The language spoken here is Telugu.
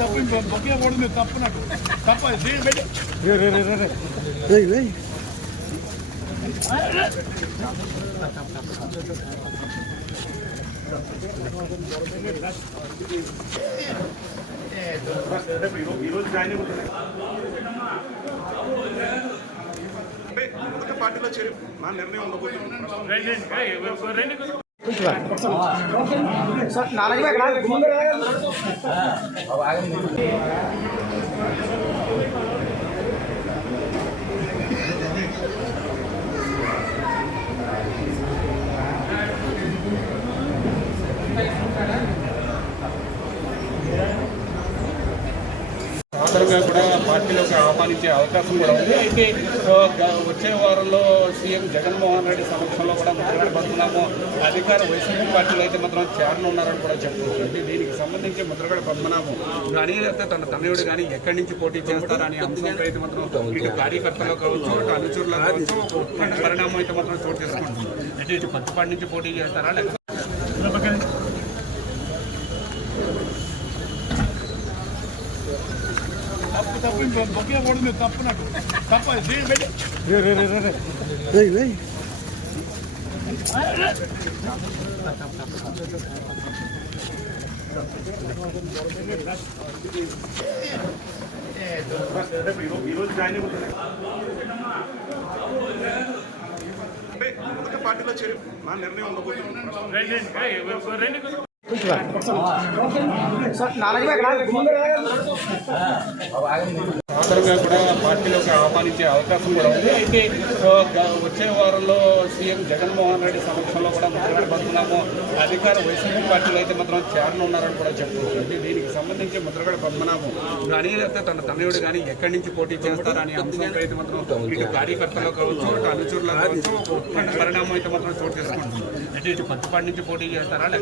తప్పు బొకే పడుతుంది తప్పు నాకు. తప్ప దీన్ని పెట్టి. ఈరోజు జాయిన్ అయిపోతుంది పార్టీలో చేరి నా నిర్ణయం కూడా పార్టీలోకి ఆహ్వానించే అవకాశం కూడా ఉంది. అయితే వచ్చే వారంలో సీఎం జగన్మోహన్ రెడ్డి సమక్షంలో కూడా ముద్రగడపడుతున్నాము. అధికార వైసీపీ పార్టీలో అయితే మాత్రం చేరనున్నారని కూడా చెప్తున్నారు అంటే దీనికి సంబంధించి ముద్రగడ పద్మనాభం కానీ లేకపోతే తన తనయుడు కానీ ఎక్కడి నుంచి పోటీ చేస్తారని అంశంపై అయితే మాత్రం ఇటు కార్యకర్తలు కావచ్చు ఇటు అనుచరులు కావచ్చు పరిణామం అయితే మాత్రం చోటు చేసుకుంటుంది. అంటే ఇటు పత్తిపాటి నుంచి పోటీ చేస్తారా లేకపోతే తప్పు తప్పు బొకే పడుతుంది తప్పు నాకు తప్ప ఈరోజు జాయిన్ పార్టీలో చేరి. నా నిర్ణయం ఉండబోతుంది. సాధారణంగా కూడా పార్టీలోకి ఆహ్వానించే అవకాశం కూడా ఉంది. అయితే వచ్చే వారంలో సీఎం జగన్మోహన్ రెడ్డి సమక్షంలో కూడా మాట్లాడి పద్మనాభం అధికార వైసీపీ పార్టీలో అయితే మాత్రం చేరనున్నారని కూడా చెప్పుకోవచ్చు. దీనికి సంబంధించి ముద్రగడ పద్మనాభం కానీ తన తనయుడు కానీ ఎక్కడి నుంచి పోటీ చేస్తారని అంశంపై అయితే మాత్రం ఇటు కార్యకర్తలు కావచ్చు ఇటు అనుచరులు కావచ్చు ఒక ఉత్కంఠ పరిణామం అయితే మాత్రం చోటు చేసుకుంటుంది. అంటే ఇటు పచ్చిపాటి నుంచి పోటీ చేస్తారా లేకపోతే